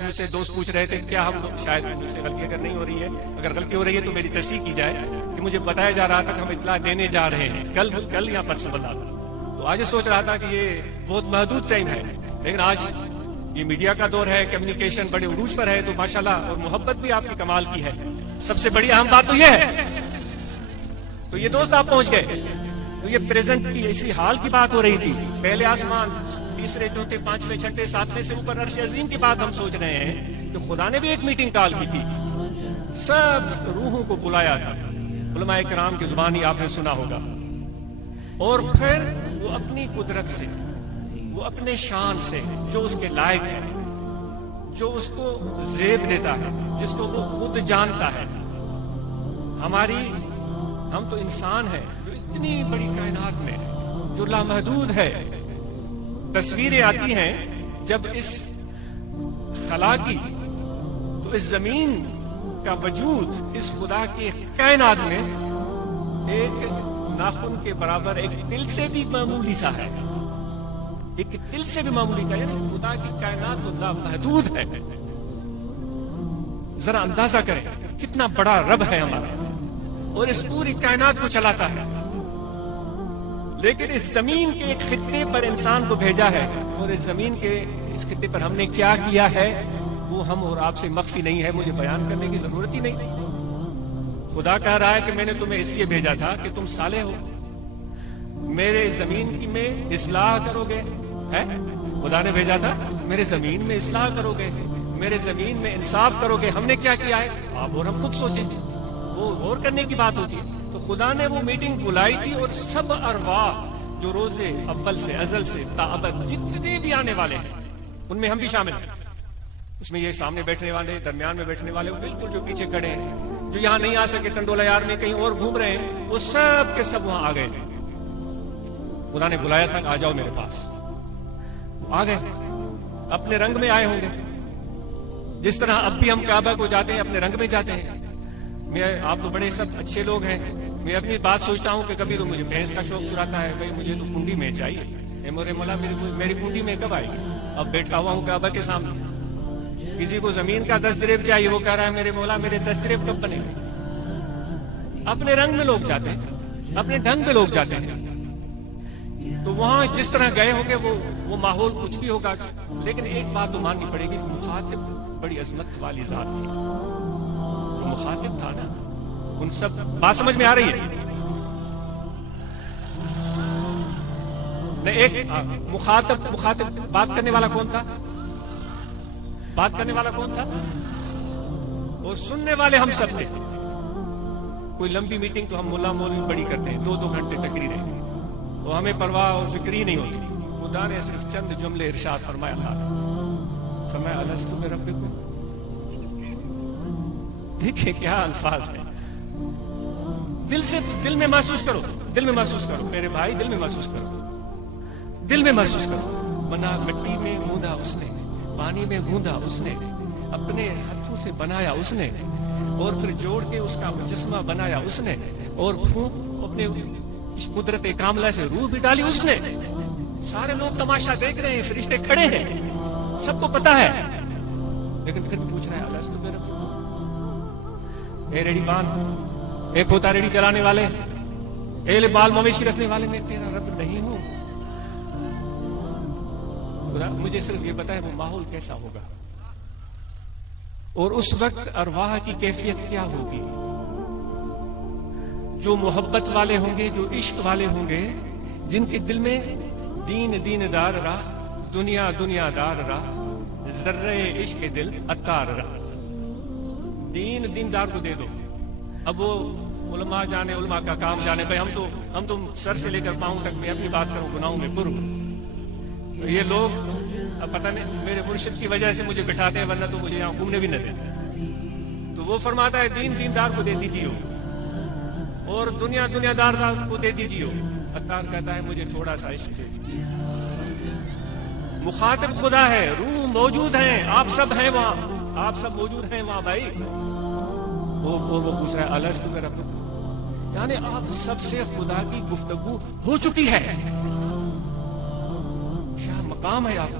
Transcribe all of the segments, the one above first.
مجھ سے دوست پوچھ رہے تھے کیا ہم شاید مجھ سے غلطی اگر نہیں ہو رہی ہے، اگر غلطی ہو رہی ہے تو میری تصحیح کی جائے کہ مجھے بتایا جا رہا تھا کہ ہم اطلاع دینے جا رہے ہیں کل یا پرسوں بتا دو. تو آج سوچ رہا تھا کہ یہ بہت محدود ٹائم ہے، لیکن آج یہ میڈیا کا دور ہے، کمیونیکیشن بڑے عروج پر ہے، تو ماشاءاللہ اور محبت بھی آپ کی کمال کی ہے. سب سے بڑی اہم بات تو یہ ہے تو یہ دوست آپ پہنچ گئے. تو یہ پریزنٹ کی اسی حال کی بات ہو رہی تھی، پہلے آسمان، تیسرے چوتھے پانچویں چھٹے ساتویں سے اوپر عرش عظیم کی بات ہم سوچ رہے ہیں کہ خدا نے بھی ایک میٹنگ کال کی تھی، سب روحوں کو بلایا تھا. علماء کرام کی زبانی آپ نے سنا ہوگا. اور پھر وہ اپنی قدرت سے، وہ اپنے شان سے، جو اس کے لائق ہے، جو اس کو زیب دیتا ہے، جس کو وہ خود جانتا ہے. ہم تو انسان ہیں جو اتنی بڑی کائنات میں جو لامحدود ہے. تصویریں آتی ہیں جب اس خلا کی، تو اس زمین کا وجود اس خدا کی کائنات میں ایک ناخن کے برابر، ایک دل سے بھی معمولی سا ہے، ایک دل سے بھی معمولی کا، یعنی خدا کی کائنات تو لامحدود ہے. ذرا اندازہ کریں کتنا بڑا رب ہے ہمارا، اور اس پوری کائنات کو چلاتا ہے. لیکن اس زمین کے ایک خطے پر انسان کو بھیجا ہے، اور اس زمین کے اس خطے پر ہم نے کیا کیا ہے وہ ہم اور آپ سے مخفی نہیں ہے، مجھے بیان کرنے کی ضرورت ہی نہیں. خدا کہہ رہا ہے کہ میں نے تمہیں اس لیے بھیجا تھا کہ تم صالح ہو، میرے زمین کی میں اصلاح کرو گے. ہے خدا نے بھیجا تھا میرے زمین میں اصلاح کرو گے، میرے زمین میں انصاف کرو گے. ہم نے کیا کیا ہے آپ اور ہم خود سوچیں، وہ غور کرنے کی بات ہوتی ہے. تو خدا نے وہ میٹنگ بلائی تھی، اور سب ارواح جو روز اول سے ازل سے تابد جتنے بھی آنے والے ہیں ان میں ہم بھی شامل ہیں. اس میں یہ سامنے بیٹھنے والے، درمیان میں بیٹھنے والے، بالکل جو پیچھے کھڑے ہیں، جو یہاں نہیں آ سکے ٹنڈولا یار میں کہیں اور گھوم رہے ہیں، وہ سب کے سب وہاں آ گئے تھے. خدا نے بلایا تھا آ جاؤ میرے پاس. آ گئے، اپنے رنگ میں آئے ہوں گے، جس طرح اب بھی ہم کعبہ کو جاتے ہیں اپنے رنگ میں جاتے ہیں. آپ تو بڑے سب اچھے لوگ ہیں. میں اپنی بات سوچتا ہوں کہ کبھی تو مجھے بھینس کا شوق چراتا ہے، بھائی مجھے تو کنڈی میں چاہیے. اے میرے مولا میری کنڈی میں کب آئے گی؟ اب بیٹھا ہوا ہوں کعبہ کے سامنے. کسی کو زمین کا دستریب چاہیے، وہ کہہ رہا ہے میرے مولا میرے دستریب کب بنے گے؟ اپنے رنگ میں لوگ جاتے ہیں، اپنے ڈھنگ میں لوگ جاتے ہیں. تو وہاں جس طرح گئے ہوں گے وہ ماحول کچھ بھی ہوگا، لیکن ایک بات تو ماننی پڑے گی، مخاطب بڑی عظمت والی ذات تھی. تو مخاطب تھا نا ان سب. بات سمجھ میں آ رہی ہے؟ ایک مخاطب بات کرنے والا کون تھا؟ بات کرنے والا کون تھا؟ اور سننے والے ہم سب تھے. کوئی لمبی میٹنگ تو ہم ملا مولوی بڑی کرتے ہیں، 2 گھنٹے تقریریں، تو ہمیں پرواہ اور فکر ہی نہیں ہوتی. خدا نے صرف چند جملے ارشاد فرمایا. اللہ نے فرمایا الستو بربکم. دیکھیں کیا الفاظ ہیں. دل میں محسوس کرو، دل میں محسوس کرو میرے بھائی، دل میں محسوس کرو، دل میں محسوس کرو. بنا مٹی میں گوندا اس نے، پانی میں گوندا اس نے، اپنے ہاتھوں سے بنایا اس نے، اور پھر جوڑ کے اس کا مجسمہ بنایا اس نے، اور پھونک اپنے قدرت کاملہ سے روح بھی ڈالی اس نے. سارے لوگ تماشا دیکھ رہے ہیں، فرشتے کھڑے ہیں، سب کو پتا ہے، لیکن پھر پوچھ رہے ہیں الستو بربکم. اے ریڑھی بان، ایک ہوتا ریڑھی چلانے والے، اے بال مویشی رکھنے والے، میں تیرا رب نہیں ہوں؟ مجھے صرف یہ پتا ہے وہ ماحول کیسا ہوگا، اور اس وقت ارواح کی کیفیت کیا ہوگی. جو محبت والے ہوں گے، جو عشق والے ہوں گے، جن کے دل میں دین دار راہ، دنیا دار راہ، ذرے عشق دل اتار راہ. دین دار کو دے دو. اب وہ علماء جانے، علماء کا کام جانے. بھائی ہم تو سر سے لے کر پاؤں تک میں اپنی بات کروں، گناہوں میں پر ہوں. یہ لوگ اب پتہ نہیں میرے مرشد کی وجہ سے مجھے بٹھاتے ہیں، ورنہ تو مجھے یہاں گھومنے بھی نہ دیتے. تو وہ فرماتا ہے دین دار کو دے دیجیے، اور دنیا دار کو دے دیجیے. اتار کہتا ہے مجھے تھوڑا سا عشق دے دیجیے. مخاطب خدا ہے، روح موجود ہیں، آپ سب ہیں وہاں، آپ سب موجود ہیں وہاں بھائی. وہ پوچھ رہا ہے الستو بربکم، یعنی آپ سب سے خدا کی گفتگو ہو چکی ہے. کیا مقام ہے آپ کا.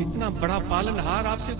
اتنا بڑا پالن ہار آپ سے